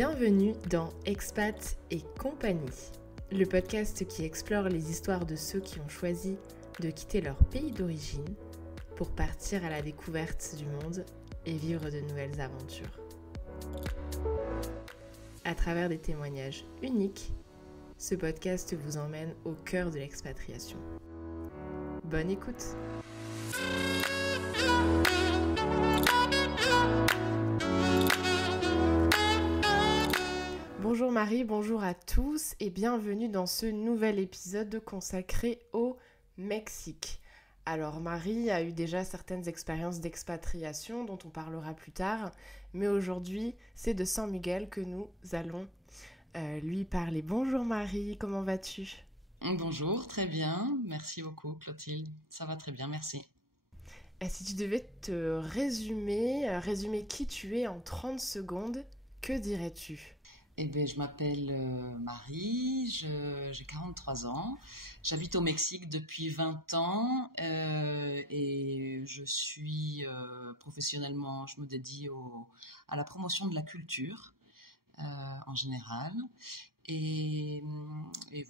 Bienvenue dans Expat et compagnie, le podcast qui explore les histoires de ceux qui ont choisi de quitter leur pays d'origine pour partir à la découverte du monde et vivre de nouvelles aventures. À travers des témoignages uniques, ce podcast vous emmène au cœur de l'expatriation. Bonne écoute! Bonjour Marie, bonjour à tous et bienvenue dans ce nouvel épisode consacré au Mexique. Alors Marie a eu déjà certaines expériences d'expatriation dont on parlera plus tard, mais aujourd'hui c'est de San Miguel que nous allons lui parler. Bonjour Marie, comment vas-tu ? Bonjour, très bien, merci beaucoup Clotilde, ça va très bien, merci. Et si tu devais te résumer qui tu es en 30 secondes, que dirais-tu ? Eh bien, je m'appelle Marie, j'ai 43 ans, j'habite au Mexique depuis 20 ans et je suis professionnellement, je me dédie à la promotion de la culture en général. Et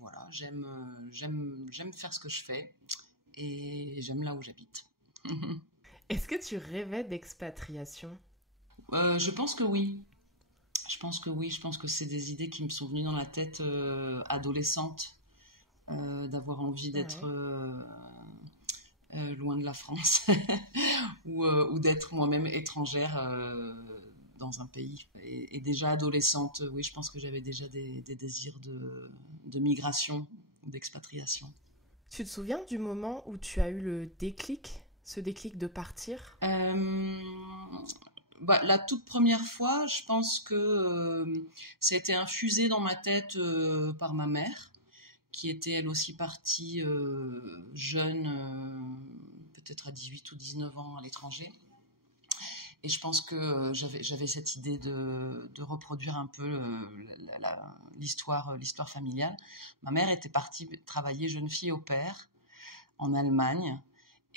voilà, j'aime faire ce que je fais et j'aime là où j'habite. Est-ce que tu rêvais d'expatriation ? Je pense que oui. Je pense que c'est des idées qui me sont venues dans la tête adolescente, d'avoir envie d'être loin de la France ou d'être moi-même étrangère dans un pays. Et déjà adolescente, oui, je pense que j'avais déjà des désirs de migration ou d'expatriation. Tu te souviens du moment où tu as eu le déclic, ce déclic de partir ? La toute première fois, je pense que ça a été infusé dans ma tête par ma mère, qui était elle aussi partie jeune, peut-être à 18 ou 19 ans à l'étranger. Et je pense que j'avais cette idée de reproduire un peu l'histoire familiale. Ma mère était partie travailler jeune fille au pair en Allemagne.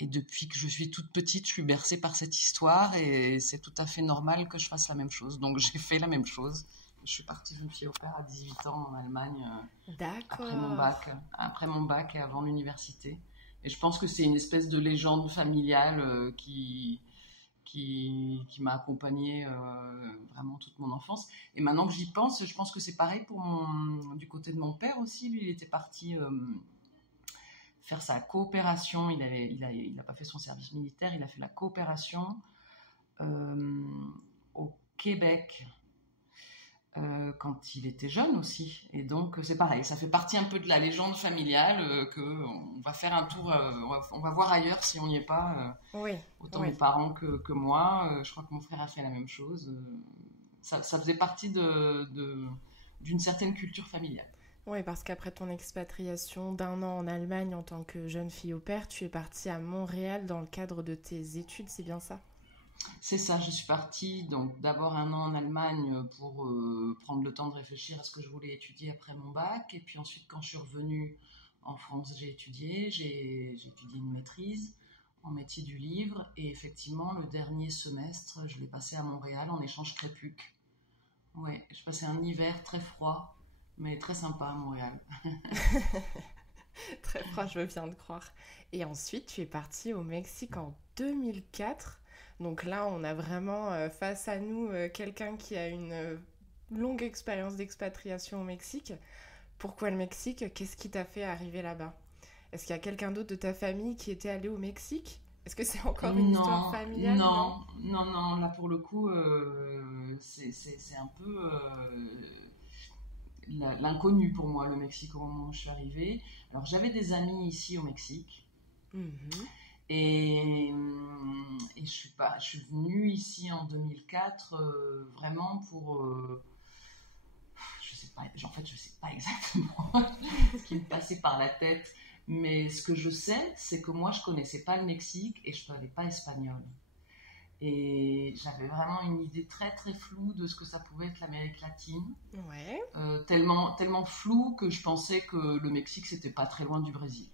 Et depuis que je suis toute petite, je suis bercée par cette histoire et c'est tout à fait normal que je fasse la même chose. Donc j'ai fait la même chose. Je suis partie jeune fille au pair à 18 ans en Allemagne après mon bac et avant l'université. Et je pense que c'est une espèce de légende familiale qui m'a accompagnée vraiment toute mon enfance. Et maintenant que j'y pense, je pense que c'est pareil du côté de mon père aussi. Lui, il était parti faire sa coopération. Il a pas fait son service militaire, il a fait la coopération au Québec quand il était jeune aussi. Et donc c'est pareil, ça fait partie un peu de la légende familiale qu'on va faire un tour, on va voir ailleurs si on n'y est pas. Autant mes parents que moi. Je crois que mon frère a fait la même chose. Ça faisait partie d'une certaine culture familiale. Oui, parce qu'après ton expatriation d'1 an en Allemagne en tant que jeune fille au pair, tu es partie à Montréal dans le cadre de tes études, c'est bien ça ? C'est ça, je suis partie donc d'abord 1 an en Allemagne pour prendre le temps de réfléchir à ce que je voulais étudier après mon bac. Et puis ensuite, quand je suis revenue en France, j'ai étudié une maîtrise en métier du livre. Et effectivement, le dernier semestre, je l'ai passé à Montréal en échange Crépuc. Ouais, je passais un hiver très froid, mais très sympa à Montréal. Très froid, je veux bien te croire. Et ensuite, tu es partie au Mexique en 2004. Donc là, on a vraiment face à nous quelqu'un qui a une longue expérience d'expatriation au Mexique. Pourquoi le Mexique ? Qu'est-ce qui t'a fait arriver là-bas ? Est-ce qu'il y a quelqu'un d'autre de ta famille qui était allé au Mexique ? Est-ce que c'est encore une histoire familiale ? Non, là pour le coup, c'est un peu l'inconnu pour moi, le Mexique, au moment où je suis arrivée. Alors j'avais des amis ici au Mexique. Et je suis venue ici en 2004 vraiment pour... je sais pas exactement ce qui me passait par la tête. Mais ce que je sais, c'est que moi, je connaissais pas le Mexique et je parlais pas espagnol. Et j'avais vraiment une idée très très floue de ce que ça pouvait être l'Amérique latine. Ouais. Tellement floue que je pensais que le Mexique, c'était pas très loin du Brésil.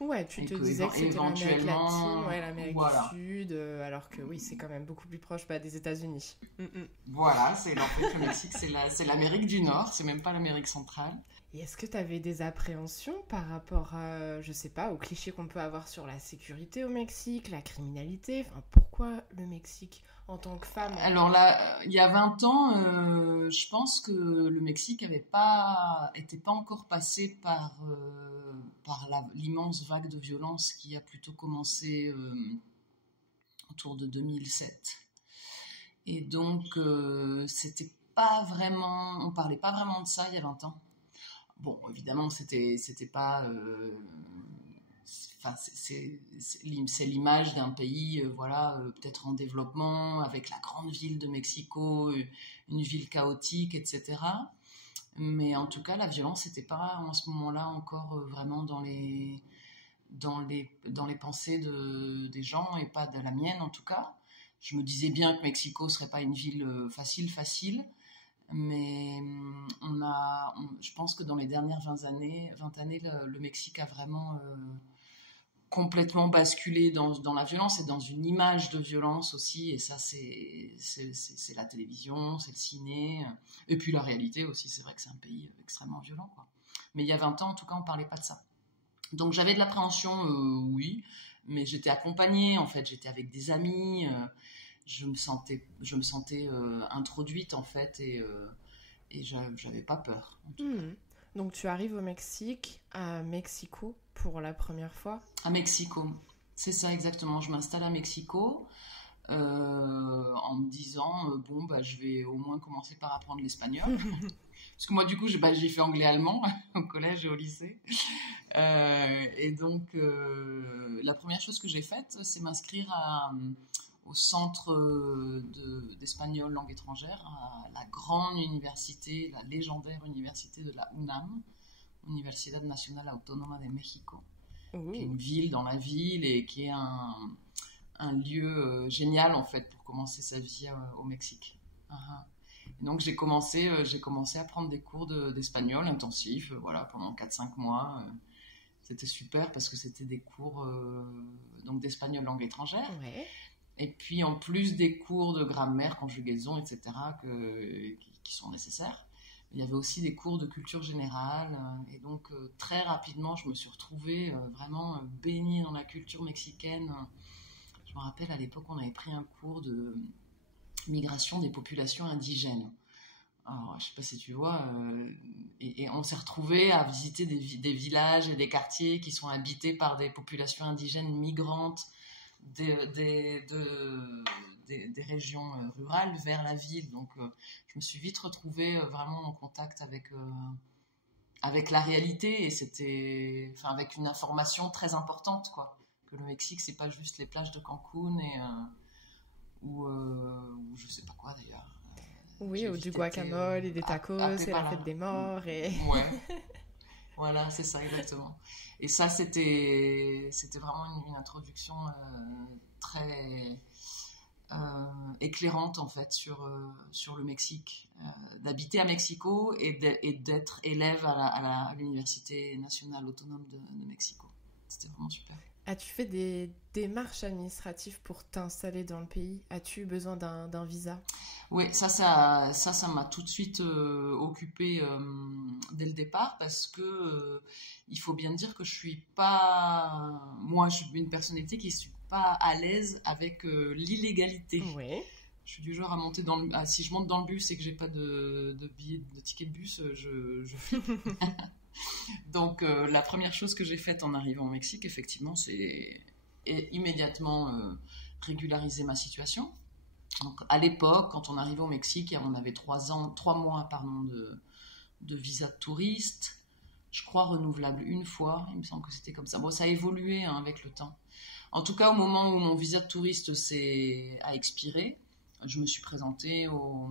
Ouais, tu et te que disais que c'était l'Amérique latine, éventuellement, ouais, l'Amérique du voilà. Sud, alors que oui, c'est quand même beaucoup plus proche des États-Unis. Mm, mm. Voilà, c'est en fait le Mexique, c'est l'Amérique du Nord, c'est même pas l'Amérique centrale. Et est-ce que tu avais des appréhensions par rapport à, je sais pas, aux clichés qu'on peut avoir sur la sécurité au Mexique, la criminalité? Enfin, pourquoi le Mexique en tant que femme? Alors là, il y a 20 ans, je pense que le Mexique était pas encore passé par l'immense vague de violence qui a plutôt commencé autour de 2007. Et donc, c'était pas vraiment, on parlait pas vraiment de ça il y a 20 ans. Bon, évidemment, c'était pas. Enfin, c'est l'image d'un pays, voilà, peut-être en développement, avec la grande ville de Mexico, une ville chaotique, etc. Mais en tout cas, la violence n'était pas en ce moment-là encore vraiment dans les pensées des gens et pas de la mienne en tout cas. Je me disais bien que Mexico serait pas une ville facile, mais je pense que dans les dernières 20 années, le Mexique a vraiment complètement basculé dans la violence et dans une image de violence aussi. Et ça, c'est la télévision, c'est le ciné. Et puis la réalité aussi, c'est vrai que c'est un pays extrêmement violent, quoi. Mais il y a 20 ans, en tout cas, on ne parlait pas de ça. Donc j'avais de l'appréhension, oui, mais j'étais accompagnée, en fait, j'étais avec des amis. Je me sentais introduite, en fait, et j'avais pas peur, en tout cas. Hmm. Donc tu arrives au Mexique, à Mexico, pour la première fois. À Mexico, c'est ça exactement. Je m'installe à Mexico en me disant bon bah je vais au moins commencer par apprendre l'espagnol parce que moi du coup j'ai fait anglais-allemand au collège et au lycée et donc la première chose que j'ai faite c'est m'inscrire au centre d'espagnol langue étrangère à la grande université, la légendaire université de la UNAM, Universidad Nacional Autónoma de México, qui est une ville dans la ville et qui est un lieu génial en fait pour commencer sa vie au Mexique. Et donc j'ai commencé à prendre des cours d'espagnol intensifs, voilà, pendant 4-5 mois. C'était super parce que c'était des cours donc d'espagnol langue étrangère. Ouais. Et puis en plus des cours de grammaire, conjugaison, etc. qui sont nécessaires. Il y avait aussi des cours de culture générale et donc très rapidement je me suis retrouvée vraiment baignée dans la culture mexicaine. Je me rappelle à l'époque on avait pris un cours de migration des populations indigènes. Alors, je sais pas si tu vois, et on s'est retrouvés à visiter des villages et des quartiers qui sont habités par des populations indigènes migrantes des régions rurales vers la ville. Donc je me suis vite retrouvée vraiment en contact avec la réalité et c'était avec une information très importante quoi, que le Mexique c'est pas juste les plages de Cancun ou je sais pas quoi d'ailleurs. Oui, ou du guacamole et des tacos et la fête des morts et... Ouais. Voilà, c'est ça, exactement. Et ça, c'était vraiment une introduction très éclairante, en fait, sur le Mexique. D'habiter à Mexico et d'être élève à l'Université nationale autonome de Mexico. C'était vraiment super. As-tu fait des démarches administratives pour t'installer dans le pays? As-tu besoin d'un visa? Oui, ça m'a tout de suite occupée dès le départ parce que il faut bien dire que je suis une personnalité qui ne suis pas à l'aise avec l'illégalité. Oui. Je suis du genre à monter si je monte dans le bus et que j'ai pas de billet de ticket de bus, je flippe. Donc la première chose que j'ai faite en arrivant au Mexique, effectivement, c'est immédiatement régulariser ma situation. Donc, à l'époque, quand on arrivait au Mexique, on avait 3 mois de visa de touriste, je crois renouvelable une fois, il me semble que c'était comme ça. Bon, ça a évolué avec le temps. En tout cas, au moment où mon visa de touriste a expiré, je me suis présentée au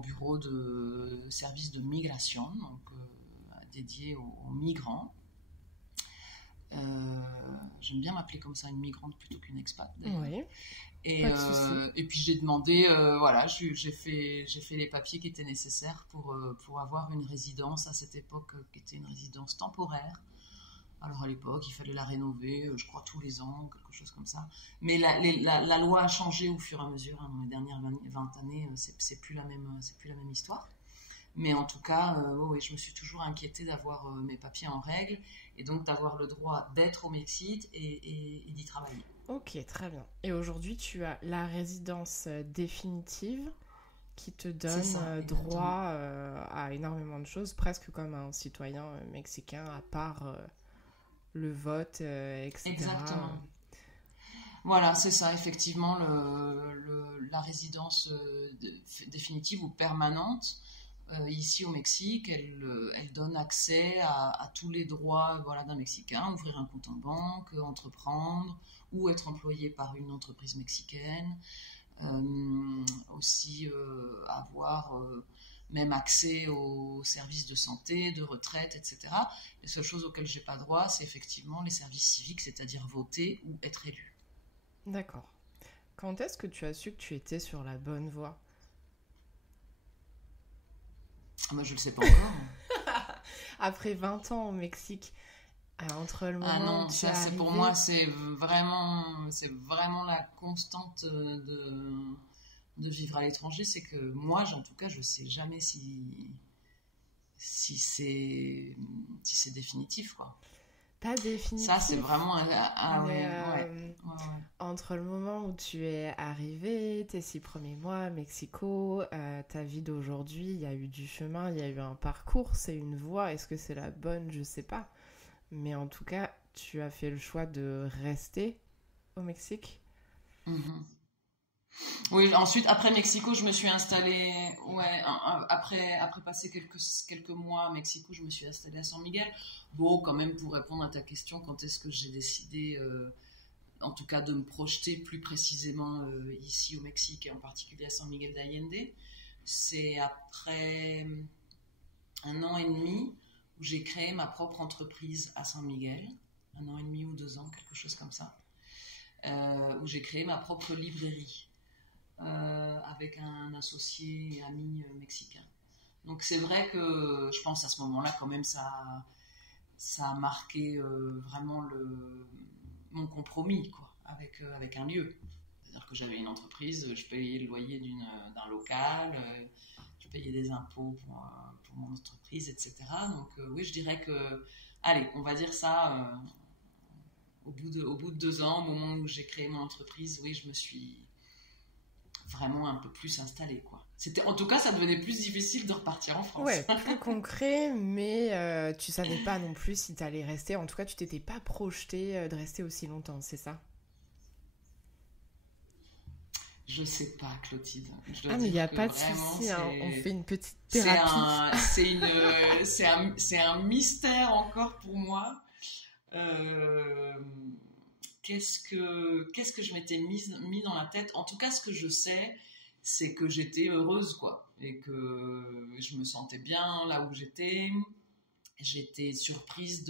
bureau de service de migration, donc dédié aux migrants. J'aime bien m'appeler comme ça une migrante plutôt qu'une expat d'ailleurs. Oui. Et puis j'ai demandé, voilà, j'ai fait les papiers qui étaient nécessaires pour avoir une résidence à cette époque qui était une résidence temporaire Alors à l'époque, il fallait la rénover, je crois tous les ans, quelque chose comme ça. Mais la loi a changé au fur et à mesure, hein, dans les dernières 20 années, c'est plus la même histoire. Mais en tout cas, oui, je me suis toujours inquiétée d'avoir mes papiers en règle et donc d'avoir le droit d'être au Mexique et d'y travailler. Ok, très bien. Et aujourd'hui, tu as la résidence définitive qui te C'est donne ça, exactement. droit à énormément de choses, presque comme un citoyen mexicain, à part le vote, etc. Exactement. Voilà, c'est ça, effectivement, la résidence définitive ou permanente ici au Mexique, elle donne accès à tous les droits, voilà, d'un Mexicain, ouvrir un compte en banque, entreprendre ou être employé par une entreprise mexicaine, aussi avoir même accès aux services de santé, de retraite, etc. Les seules choses auxquelles j'ai pas droit, c'est effectivement les services civiques, c'est-à-dire voter ou être élu. D'accord. Quand est-ce que tu as su que tu étais sur la bonne voie? Ah, moi, je le sais pas encore. Après 20 ans au Mexique, entre le Ah moment où non, tu es ça c'est pour moi, arrivé, c'est vraiment la constante de vivre à l'étranger, c'est que moi, en tout cas, je sais jamais si c'est si c'est définitif, quoi. pas Ça, c'est définitif, vraiment ah mais ouais, ouais, ouais, ouais. entre le moment où tu es arrivé, tes 6 premiers mois à Mexico, ta vie d'aujourd'hui, il y a eu du chemin, il y a eu un parcours, c'est une voie. Est-ce que c'est la bonne? Je sais pas. Mais en tout cas, tu as fait le choix de rester au Mexique. Mhm. Oui, ensuite, après Mexico, je me suis installée, ouais, après passer quelques mois à Mexico, je me suis installée à San Miguel. Bon, quand même, pour répondre à ta question, quand est-ce que j'ai décidé, en tout cas, de me projeter plus précisément ici au Mexique, et en particulier à San Miguel d'Allende, c'est après un an et demi où j'ai créé ma propre entreprise à San Miguel, un an et demi ou 2 ans, quelque chose comme ça, où j'ai créé ma propre librairie avec un associé et ami mexicain. Donc c'est vrai que je pense à ce moment-là quand même ça a marqué vraiment mon compromis quoi, avec un lieu. C'est-à-dire que j'avais une entreprise, je payais le loyer d'un local, je payais des impôts pour mon entreprise, etc. Donc oui, je dirais que, allez, on va dire ça, au bout de 2 ans, au moment où j'ai créé mon entreprise, oui, je me suis vraiment un peu plus installée, quoi. En tout cas, ça devenait plus difficile de repartir en France. Ouais, plus concret, mais tu savais pas non plus si t'allais rester. En tout cas, tu t'étais pas projeté de rester aussi longtemps, c'est ça? Je sais pas, Clotilde. Je dois Ah, mais il n'y dire a que pas de vraiment, souci, hein. On fait une petite c'est thérapie. un, c'est une, c'est un mystère encore pour moi. Euh, qu'est-ce que je m'étais mis dans la tête? En tout cas, ce que je sais, c'est que j'étais heureuse, quoi, et que je me sentais bien là où j'étais. J'étais surprise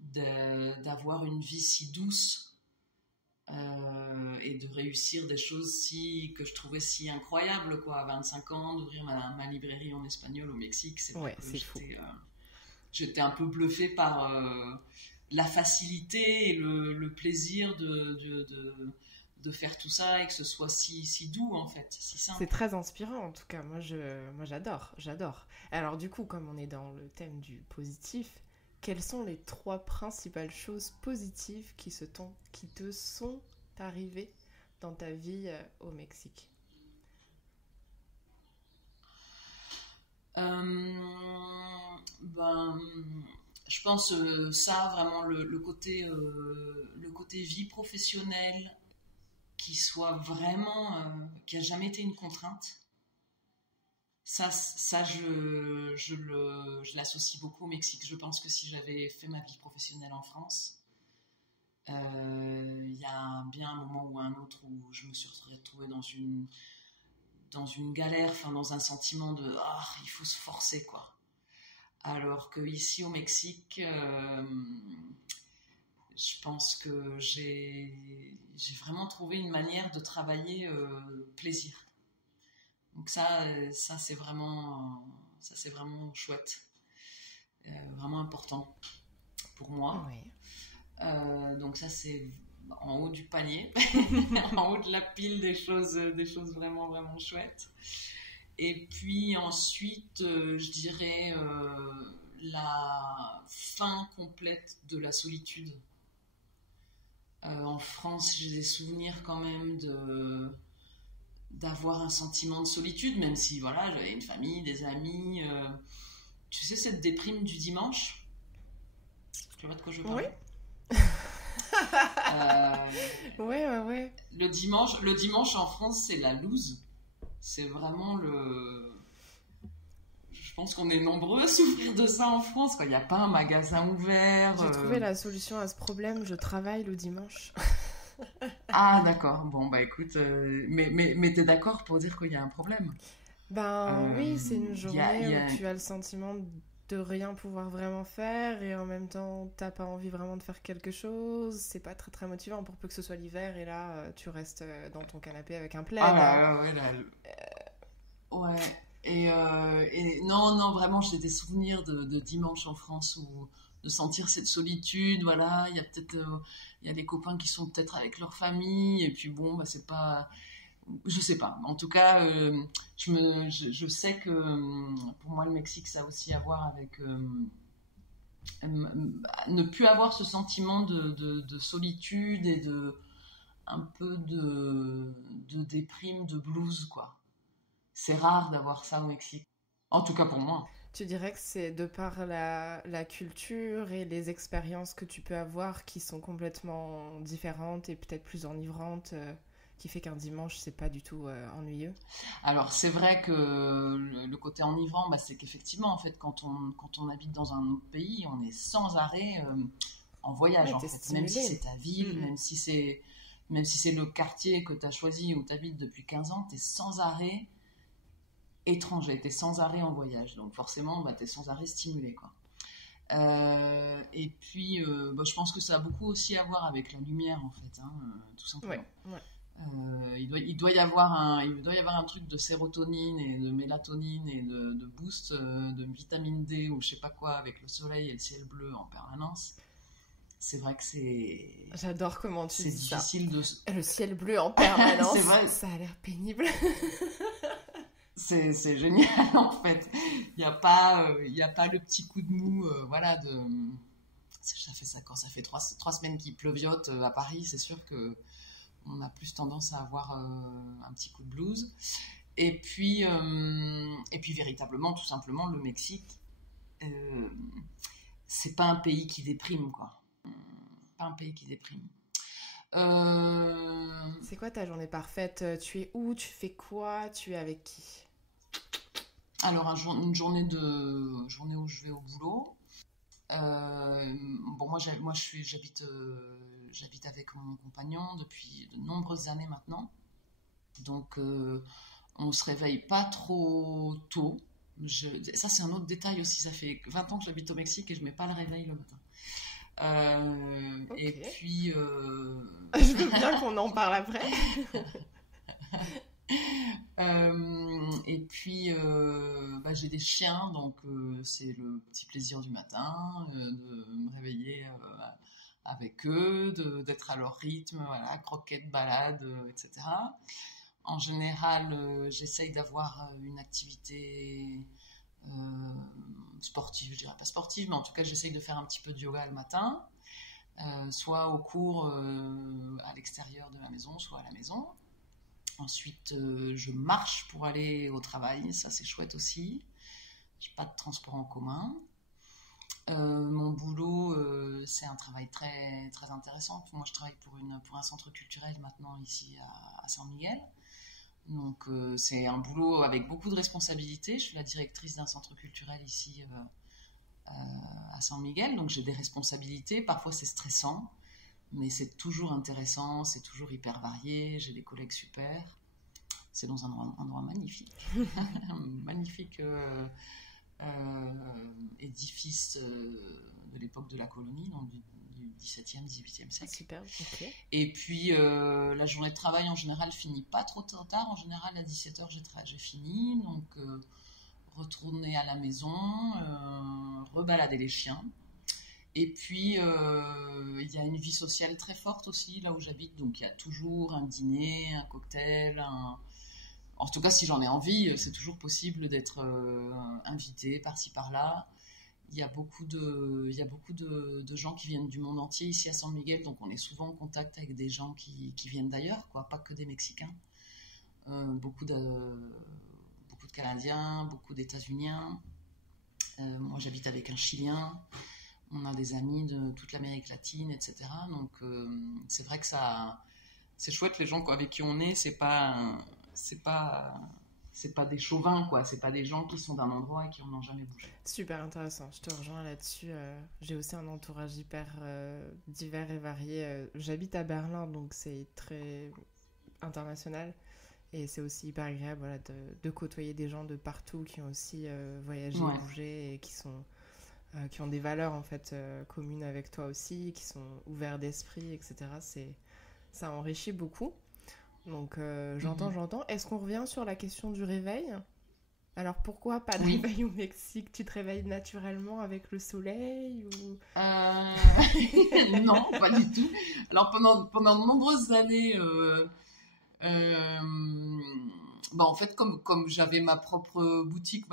d'avoir une vie si douce et de réussir des choses que je trouvais si incroyables, quoi. À 25 ans, d'ouvrir ma librairie en espagnol au Mexique, c'est vrai Ouais, que c'est fou. j'étais un peu bluffée par la facilité et le plaisir de faire tout ça et que ce soit si doux, en fait, si C'est simple. très inspirant en tout cas. Moi j'adore, j'adore. Alors du coup, comme on est dans le thème du positif, quelles sont les 3 principales choses positives qui te sont arrivées dans ta vie au Mexique? Ben, je pense ça vraiment le côté vie professionnelle qui soit vraiment qui a jamais été une contrainte. Ça je l'associe beaucoup au Mexique. Je pense que si j'avais fait ma vie professionnelle en France, il y a bien un moment ou un autre où je me suis retrouvée dans une galère, enfin dans un sentiment de il faut se forcer quoi. Alors que ici au Mexique, je pense que j'ai vraiment trouvé une manière de travailler plaisir. Donc ça c'est vraiment chouette, vraiment important. pour moi. Oui. Donc ça, c'est en haut du panier, en haut de la pile des choses vraiment, vraiment chouettes. Et puis ensuite, je dirais la fin complète de la solitude. En France, j'ai des souvenirs quand même d'avoir un sentiment de solitude, même si voilà, j'avais une famille, des amis. Tu sais, cette déprime du dimanche, tu vois de quoi je parle? Oui. Ouais. Le dimanche en France, c'est la loose. C'est vraiment le. Je pense qu'on est nombreux à souffrir de ça en France, quoi. Il n'y a pas un magasin ouvert. J'ai trouvé la solution à ce problème, je travaille le dimanche. Ah, d'accord. Bon, bah écoute, mais t'es d'accord pour dire qu'il y a un problème. Ben oui, c'est une Il journée y où a... tu as le sentiment de rien pouvoir vraiment faire et en même temps t'as pas envie vraiment de faire quelque chose. C'est pas très très motivant pour peu que ce soit l'hiver et là tu restes dans ton canapé avec un plaid. Ah là, ouais, là. Ouais. Et non, non, vraiment, j'ai des souvenirs de dimanche en France où de sentir cette solitude, voilà, il y a peut-être il y a des copains qui sont peut-être avec leur famille et puis bon, bah c'est pas je sais pas. En tout cas, je sais que pour moi le Mexique ça a aussi à voir avec ne plus avoir ce sentiment de solitude et de un peu de déprime, de blues quoi. C'est rare d'avoir ça au Mexique. En tout cas pour moi. Tu dirais que c'est de par la culture et les expériences que tu peux avoir qui sont complètement différentes et peut-être plus enivrantes, qui fait qu'un dimanche, c'est pas du tout ennuyeux. Alors c'est vrai que le côté enivrant, bah, c'est qu'effectivement, en fait, quand on habite dans un autre pays, on est sans arrêt en voyage, Ouais, en t'es fait. Même si c'est stimulé. ta ville, Mhm. même si c'est le quartier que tu as choisi où tu habites depuis 15 ans, tu es sans arrêt étranger, tu es sans arrêt en voyage. Donc forcément, bah, tu es sans arrêt stimulé, quoi. Et puis, bah, je pense que ça a beaucoup aussi à voir avec la lumière, en fait, hein, tout Ouais, simplement. ouais. Il doit y avoir un truc de sérotonine et de mélatonine et de boost de vitamine D ou je sais pas quoi avec le soleil et le ciel bleu en permanence. C'est vrai que J'adore comment tu c'est dis ça. difficile de Le ciel bleu en c'est permanence, vrai, ça a l'air pénible. c'est génial en fait. Il y a pas le petit coup de mou voilà de ça fait ça quand ça fait trois semaines qu'il pleuviote à Paris, c'est sûr que on a plus tendance à avoir un petit coup de blues. Et puis véritablement, tout simplement, le Mexique, euh, c'est pas un pays qui déprime, quoi. Pas un pays qui déprime. Euh, C'est quoi ta journée parfaite? Tu es où? Tu fais quoi? Tu es avec qui? alors, une journée où je vais au boulot. Bon, j'habite avec mon compagnon depuis de nombreuses années maintenant. Donc, on se réveille pas trop tôt. Ça, c'est un autre détail aussi. Ça fait 20 ans que j'habite au Mexique et je mets pas le réveil le matin. Ok. Et puis, Je veux bien qu'on en parle après. bah, j'ai des chiens, donc c'est le petit plaisir du matin de me réveiller avec eux, d'être à leur rythme, voilà, croquettes, balades, etc. En général, j'essaye d'avoir une activité euh, sportive, je dirais pas sportive, mais en tout cas, j'essaye de faire un petit peu de yoga le matin, soit au cours à l'extérieur de la maison, soit à la maison. Ensuite, je marche pour aller au travail, ça c'est chouette aussi. J'ai pas de transport en commun. Mon boulot, c'est un travail très, très intéressant. Moi, je travaille pour un centre culturel maintenant ici à San Miguel. Donc, c'est un boulot avec beaucoup de responsabilités. Je suis la directrice d'un centre culturel ici à San Miguel, donc j'ai des responsabilités. Parfois, c'est stressant, mais c'est toujours intéressant, c'est toujours hyper varié. J'ai des collègues super. C'est dans un endroit magnifique, un magnifique édifice de l'époque de la colonie, donc du XVIIe, XVIIIe Ah, siècle. super, ok. Et puis la journée de travail en général finit pas trop tard. En général, à 17h, j'ai fini. Donc, retourner à la maison, rebalader les chiens. Et puis, il y a une vie sociale très forte aussi, là où j'habite. Donc, il y a toujours un dîner, un cocktail. En tout cas, si j'en ai envie, c'est toujours possible d'être invité par-ci, par-là. Il y a beaucoup de gens qui viennent du monde entier ici à San Miguel. Donc, on est souvent en contact avec des gens qui viennent d'ailleurs, quoi, pas que des Mexicains. Beaucoup de Canadiens, beaucoup d'États-Uniens. Moi, j'habite avec un Chilien. On a des amis de toute l'Amérique latine, etc. Donc, c'est vrai que c'est chouette les gens avec qui on est. C'est pas des chauvins, quoi. C'est pas des gens qui sont d'un endroit et qui n'en ont jamais bougé. Super intéressant, je te rejoins là-dessus. J'ai aussi un entourage hyper divers et varié. J'habite à Berlin, donc c'est très international. Et c'est aussi hyper agréable voilà, de côtoyer des gens de partout qui ont aussi voyagé, Ouais. bougé et qui ont des valeurs en fait communes avec toi aussi, qui sont ouverts d'esprit, etc. Ça enrichit beaucoup. Donc Mhm. j'entends. Est-ce qu'on revient sur la question du réveil? Alors pourquoi pas de Oui. réveil au Mexique? Tu te réveilles naturellement avec le soleil ou... Euh, non, pas du tout. Alors pendant de nombreuses années, en fait, comme j'avais ma propre boutique,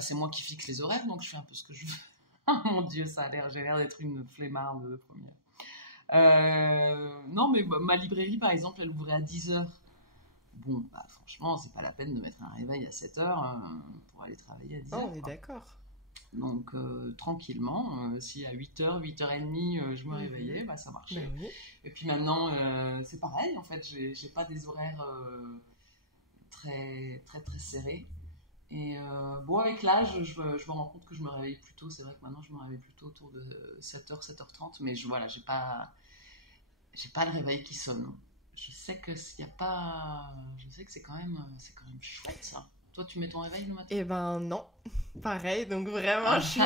c'est moi qui fixe les horaires, donc je fais un peu ce que je veux. Mon Dieu, j'ai l'air d'être une flemmarde de première. Non, mais ma librairie, par exemple, elle ouvrait à 10 heures. Bon, franchement, c'est pas la peine de mettre un réveil à 7 heures pour aller travailler à 10 Oh, heures, on est quoi. d'accord. Donc, tranquillement, si à 8h, 8h30, je me Mhm. réveillais, ça Ben marchait. oui. Et puis maintenant, c'est pareil, en fait, j'ai pas des horaires très, très, très serrés. Et avec l'âge, je me rends compte que je me réveille plus tôt. C'est vrai que maintenant, je me réveille plutôt autour de 7h, 7h30. Mais voilà, j'ai pas le réveil qui sonne. Je sais que s'il y a pas, je sais que c'est quand même chouette ça. Toi, tu mets ton réveil le matin? Eh ben non, pareil, donc vraiment je suis...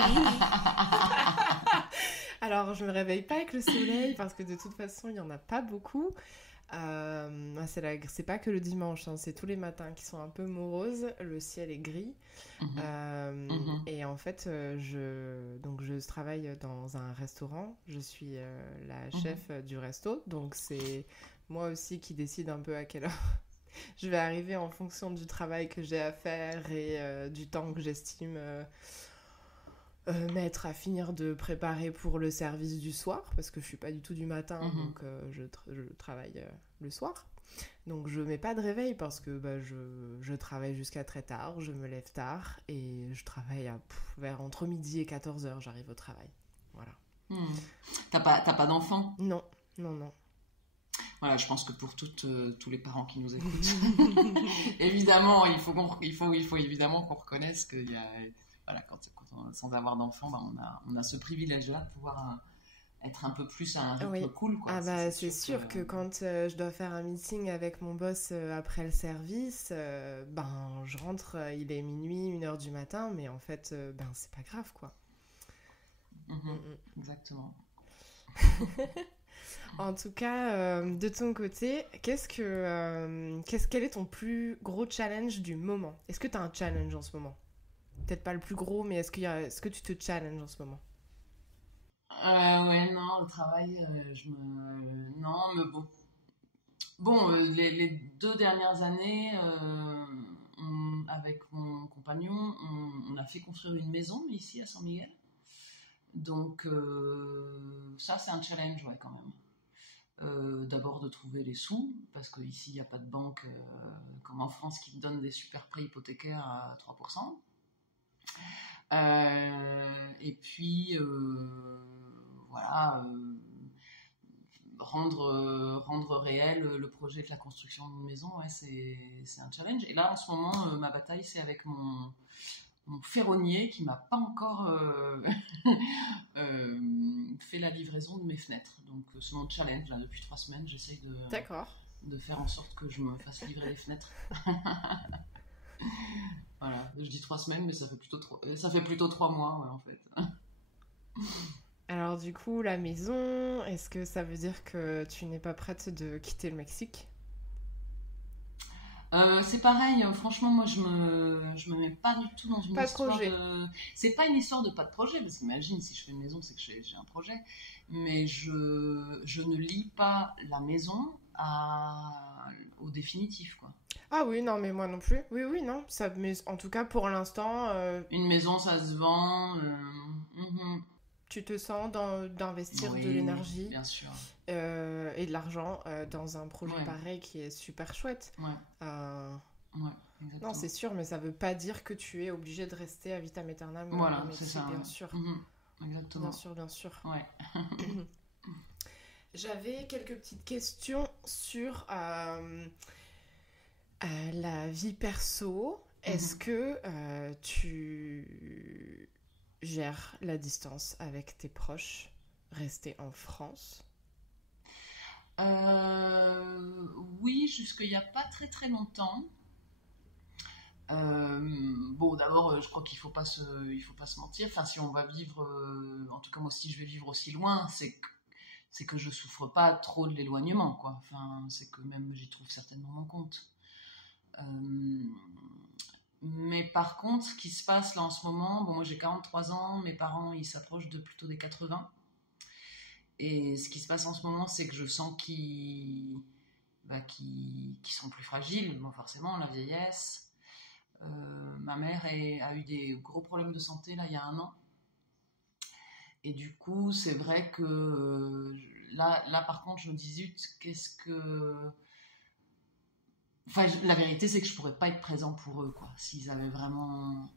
Alors je me réveille pas avec le soleil parce que de toute façon il y en a pas beaucoup. C'est pas que le dimanche, hein, c'est tous les matins qui sont un peu moroses, le ciel est gris. Mhm, mhm, Et en fait, donc je travaille dans un restaurant, je suis la mhm, chef du resto, donc c'est moi aussi qui décide un peu à quelle heure je vais arriver en fonction du travail que j'ai à faire et du temps que j'estime mettre à finir de préparer pour le service du soir, parce que je suis pas du tout du matin, mhm. donc je travaille le soir. Donc je mets pas de réveil parce que je travaille jusqu'à très tard, je me lève tard et je travaille vers entre midi et 14 heures, j'arrive au travail. Voilà. Hmm. T'as pas d'enfant? Non, non, non. Voilà, je pense que pour tous les parents qui nous écoutent, évidemment, il faut évidemment qu'on reconnaisse qu'il y a, voilà, sans avoir d'enfant, on a ce privilège-là de pouvoir être un peu plus à un rythme Oui. cool, quoi. Ah Ça, bah c'est c'est sûr que. sûr que quand je dois faire un meeting avec mon boss après le service, je rentre, il est minuit, 1 heure du matin, mais en fait, c'est pas grave quoi. Mm, Mhm, mm. exactement. En tout cas, de ton côté, quel est ton plus gros challenge du moment? Est-ce que tu as un challenge en ce moment? Peut-être pas le plus gros, mais est-ce que tu te challenges en ce moment? Ouais, non, le travail, non, mais bon. Bon, les 2 dernières années, avec mon compagnon, on a fait construire une maison ici à San Miguel. Donc, ça, c'est un challenge, ouais, quand même. D'abord de trouver les sous, parce qu'ici, il n'y a pas de banque comme en France qui te donne des super prêts hypothécaires à 3%. Et puis, voilà, rendre réel le projet de la construction d'une maison, ouais, c'est un challenge. Et là, en ce moment, ma bataille, c'est avec mon ferronnier qui m'a pas encore euh, fait la livraison de mes fenêtres. Donc, c'est mon challenge. Là, depuis 3 semaines, j'essaye D'accord. de faire en sorte que je me fasse livrer les fenêtres. Voilà, je dis 3 semaines, mais ça fait plutôt 3 mois, ouais, en fait. Alors du coup, la maison, est-ce que ça veut dire que tu n'es pas prête de quitter le Mexique? C'est pareil, franchement, moi je me mets pas du tout dans une Pas de histoire projet. de. C'est pas une histoire de pas de projet, parce qu'imagine si je fais une maison, c'est que j'ai un projet. Mais je ne lie pas la maison au définitif, quoi. Ah oui, non, mais moi non plus. Oui, oui, non. Ça, mais en tout cas, pour l'instant, Une maison, ça se vend. tu te sens d'investir de Oui, l'énergie bien sûr. et de l'argent dans un projet Ouais, pareil qui est super chouette. ouais, Euh, ouais, non, c'est exactement. sûr, mais ça veut pas dire que tu es obligé de rester à vitam aeternam au Voilà, c'est ça. Mexique, bien sûr. Bien Exactement. sûr, bien sûr. Ouais. J'avais quelques petites questions sur la vie perso. Est-ce Mhm. que tu gères la distance avec tes proches restés en France? Oui, jusqu'il n'y a pas très très longtemps. Bon, d'abord, je crois il faut pas se mentir. Enfin, si on va vivre, en tout cas moi, si je vais vivre aussi loin, c'est que je souffre pas trop de l'éloignement, quoi. Enfin, c'est que même j'y trouve certainement mon compte. Euh, mais par contre, ce qui se passe là en ce moment, bon, moi j'ai 43 ans, mes parents ils s'approchent de plutôt des 80. Et ce qui se passe en ce moment, c'est que je sens qu'ils sont plus fragiles, bon, forcément, la vieillesse. Ma mère a eu des gros problèmes de santé là il y a un an. Et du coup, c'est vrai que là par contre, je me dis zut, qu'est-ce que. Enfin, la vérité, c'est que je pourrais pas être présent pour eux, quoi. S'ils avaient vraiment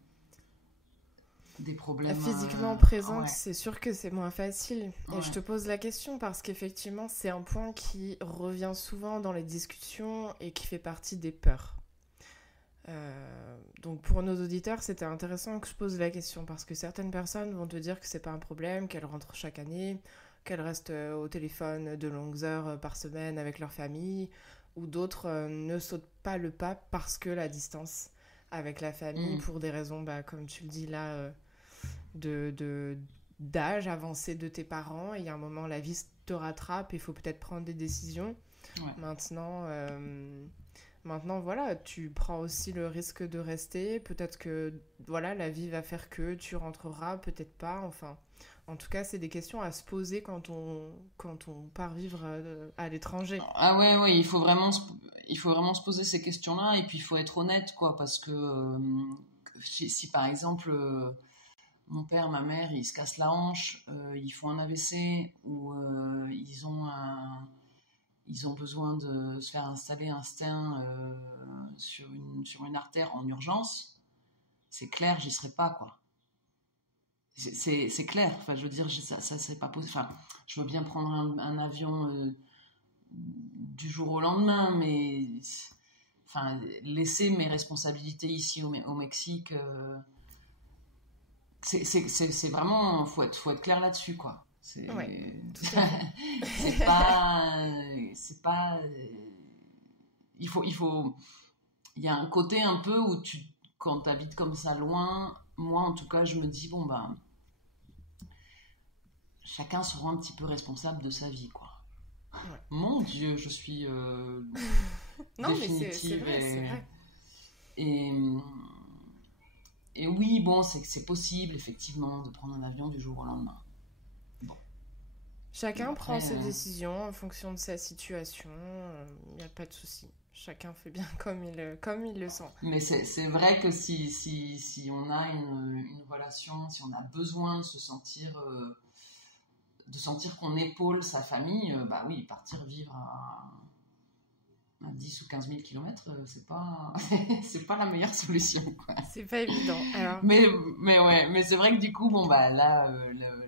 des problèmes. Physiquement présente, Ouais, c'est sûr que c'est moins facile. Et je ouais. te pose la question parce qu'effectivement, c'est un point qui revient souvent dans les discussions et qui fait partie des peurs. Donc pour nos auditeurs, c'était intéressant que je pose la question parce que certaines personnes vont te dire que c'est pas un problème, qu'elles rentrent chaque année, qu'elles restent au téléphone de longues heures par semaine avec leur famille, ou d'autres ne sautent pas le pas parce que la distance avec la famille, Mm, pour des raisons, bah, comme tu le dis là, de, de- d'âge avancé de tes parents, et il y a un moment, la vie te rattrape, il faut peut-être prendre des décisions. ouais. Maintenant, maintenant, voilà, tu prends aussi le risque de rester. Peut-être que voilà, la vie va faire que tu rentreras, peut-être pas. Enfin, en tout cas, c'est des questions à se poser quand on part vivre à l'étranger. Ah ouais, ouais, il faut vraiment se poser ces questions-là et puis il faut être honnête, quoi, parce que si par exemple mon père, ma mère, ils se cassent la hanche, ils font un AVC ou ils ont besoin de se faire installer un stent sur une artère en urgence, c'est clair, j'y serai pas, quoi. C'est clair, enfin, je veux dire, ça c'est pas possible. Enfin, je veux bien prendre un avion du jour au lendemain, mais enfin, laisser mes responsabilités ici au Mexique, c'est vraiment, faut être clair là-dessus, quoi. Ouais, tout à fait. C'est pas, il y a un côté un peu où quand tu habites comme ça loin, moi en tout cas, je me dis, bon, ben, chacun sera un petit peu responsable de sa vie, quoi. Ouais. Mon Dieu, je suis Non, mais c'est définitive vrai, c'est vrai. et, et oui, bon, c'est possible effectivement de prendre un avion du jour au lendemain. Bon, Chacun prend après, ses décisions en fonction de sa situation. Il n'y a pas de souci. Chacun fait bien comme il le sent. mais c'est vrai que si on a une relation, si on a besoin de sentir qu'on épaule sa famille, bah oui, partir vivre à 10 ou 15 000 kilomètres, c'est pas la meilleure solution, quoi. C'est pas évident. Alors, Mais, mais ouais, mais c'est vrai que du coup, bon, bah là,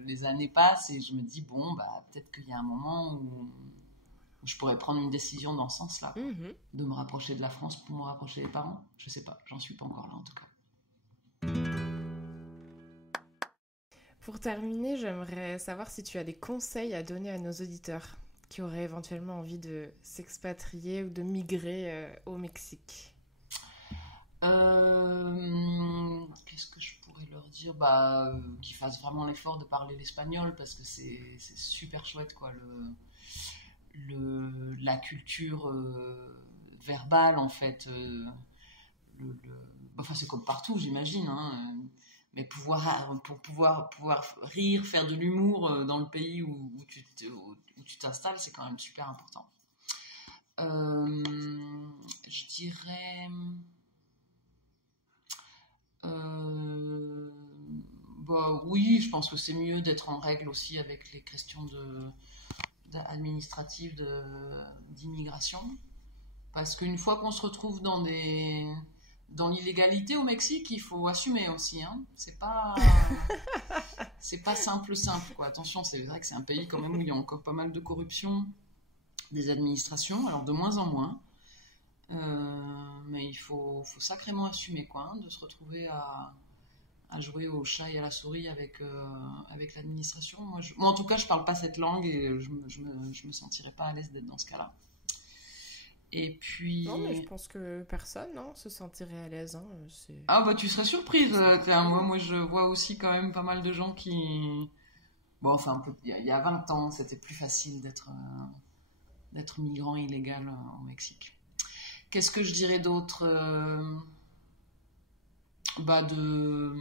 les années passent et je me dis, bon, bah peut-être qu'il y a un moment où je pourrais prendre une décision dans ce sens-là, quoi. mhm. De me rapprocher de la France pour me rapprocher des parents. Je sais pas, j'en suis pas encore là en tout cas. Pour terminer, j'aimerais savoir si tu as des conseils à donner à nos auditeurs qui auraient éventuellement envie de s'expatrier ou de migrer au Mexique. Qu'est-ce que je pourrais leur dire? Bah, qu'ils fassent vraiment l'effort de parler l'espagnol parce que c'est super chouette, quoi. La culture verbal en fait. Enfin, c'est comme partout, j'imagine. Hein, mais pour pouvoir rire, faire de l'humour dans le pays où tu t'installes, c'est quand même super important. Je dirais... oui, je pense que c'est mieux d'être en règle aussi avec les questions administratives d'immigration. Parce qu'une fois qu'on se retrouve dans l'illégalité au Mexique, il faut assumer aussi. Hein. C'est pas simple, quoi. Attention, c'est vrai que c'est un pays quand même où il y a encore pas mal de corruption des administrations, alors de moins en moins. Mais il faut sacrément assumer, quoi, hein, de se retrouver à jouer au chat et à la souris avec l'administration. Moi, en tout cas, je parle pas cette langue et je me sentirais pas à l'aise d'être dans ce cas-là. Et puis... Non, mais je pense que personne se sentirait à l'aise. Hein. Ah bah tu serais surprise. Moi, je vois aussi quand même pas mal de gens qui... Bon, enfin, il y a 20 ans, c'était plus facile d'être migrant illégal au Mexique. Qu'est-ce que je dirais d'autre de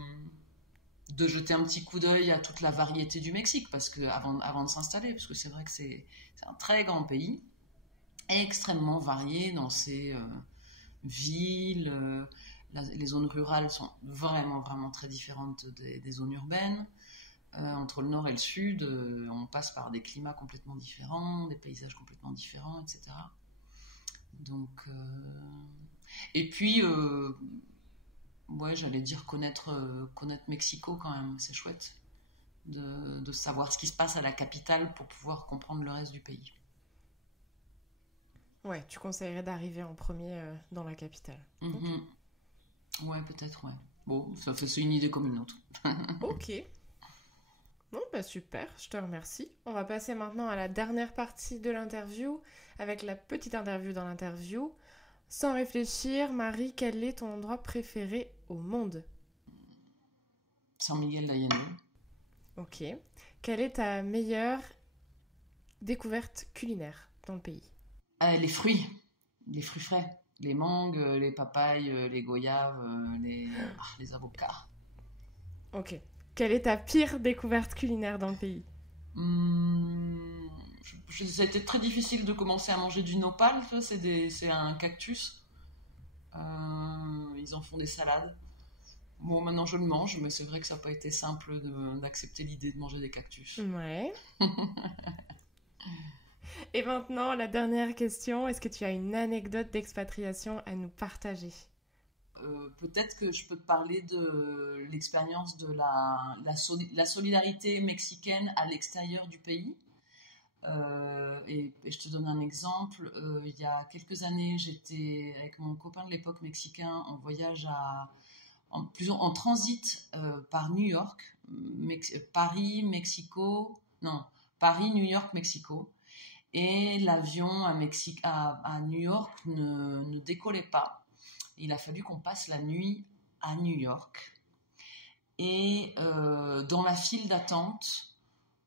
jeter un petit coup d'œil à toute la variété du Mexique, parce que avant de s'installer, parce que c'est vrai que c'est un très grand pays, extrêmement varié dans ses villes. Les zones rurales sont vraiment, vraiment très différentes des zones urbaines. Entre le nord et le sud, on passe par des climats complètement différents, des paysages complètement différents, etc. Donc, et puis, ouais, j'allais dire connaître Mexico quand même, c'est chouette de savoir ce qui se passe à la capitale pour pouvoir comprendre le reste du pays. Ouais, tu conseillerais d'arriver en premier dans la capitale. Mm-hmm. Okay. Ouais, peut-être, ouais. Bon, c'est une idée comme une autre. Ok. Bon, bah super, je te remercie. On va passer maintenant à la dernière partie de l'interview, avec la petite interview dans l'interview. Sans réfléchir, Marie, quel est ton endroit préféré au monde? San Miguel d'Allende. Ok. Quelle est ta meilleure découverte culinaire dans le pays? Les fruits frais. Les mangues, les papayes, les goyaves, les avocats. Ok. Quelle est ta pire découverte culinaire dans le pays? C'était très difficile de commencer à manger du nopal. C'est un cactus. Ils en font des salades. Bon, maintenant je le mange, mais c'est vrai que ça n'a pas été simple d'accepter l'idée de manger des cactus. Ouais. Et maintenant, la dernière question. Est-ce que tu as une anecdote d'expatriation à nous partager? Peut-être que je peux te parler de l'expérience de la solidarité mexicaine à l'extérieur du pays. Et je te donne un exemple. Il y a quelques années, j'étais avec mon copain de l'époque mexicain en voyage en transit par New York, Paris, New York, Mexico. Et l'avion à New York ne décollait pas. Il a fallu qu'on passe la nuit à New York. Et dans la file d'attente,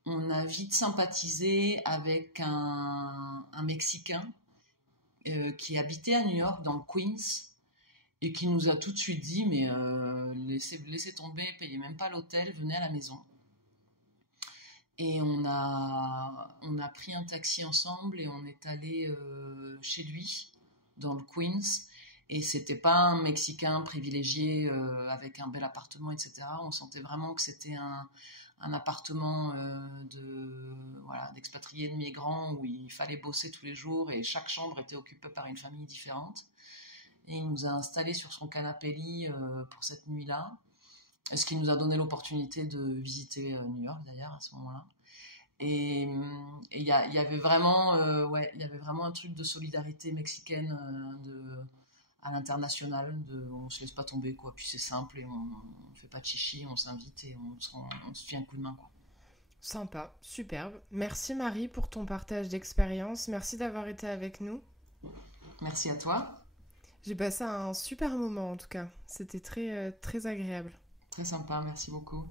on a vite sympathisé avec un Mexicain qui habitait à New York, dans le Queens, et qui nous a tout de suite dit, mais laissez tomber, payez même pas l'hôtel, venez à la maison. Et on a pris un taxi ensemble et on est allé chez lui, dans le Queens. Et c'était pas un Mexicain privilégié avec un bel appartement, etc. On sentait vraiment que c'était un appartement d'expatriés, de migrants, où il fallait bosser tous les jours et chaque chambre était occupée par une famille différente. Et il nous a installés sur son canapé-lit pour cette nuit-là. Ce qui nous a donné l'opportunité de visiter New York d'ailleurs à ce moment-là. Et il y avait vraiment un truc de solidarité mexicaine à l'international. On se laisse pas tomber, quoi. Puis c'est simple et on fait pas de chichi, on s'invite et on se fait un coup de main, quoi. Sympa, superbe. Merci Marie pour ton partage d'expérience. Merci d'avoir été avec nous. Merci à toi. J'ai passé un super moment en tout cas. C'était très, très agréable. Très sympa, merci beaucoup.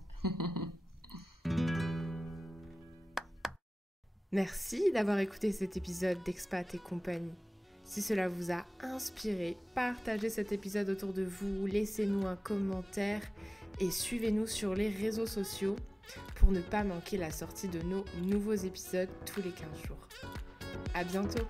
Merci d'avoir écouté cet épisode d'Expat et compagnie. Si cela vous a inspiré, partagez cet épisode autour de vous, laissez-nous un commentaire et suivez-nous sur les réseaux sociaux pour ne pas manquer la sortie de nos nouveaux épisodes tous les 15 jours. À bientôt!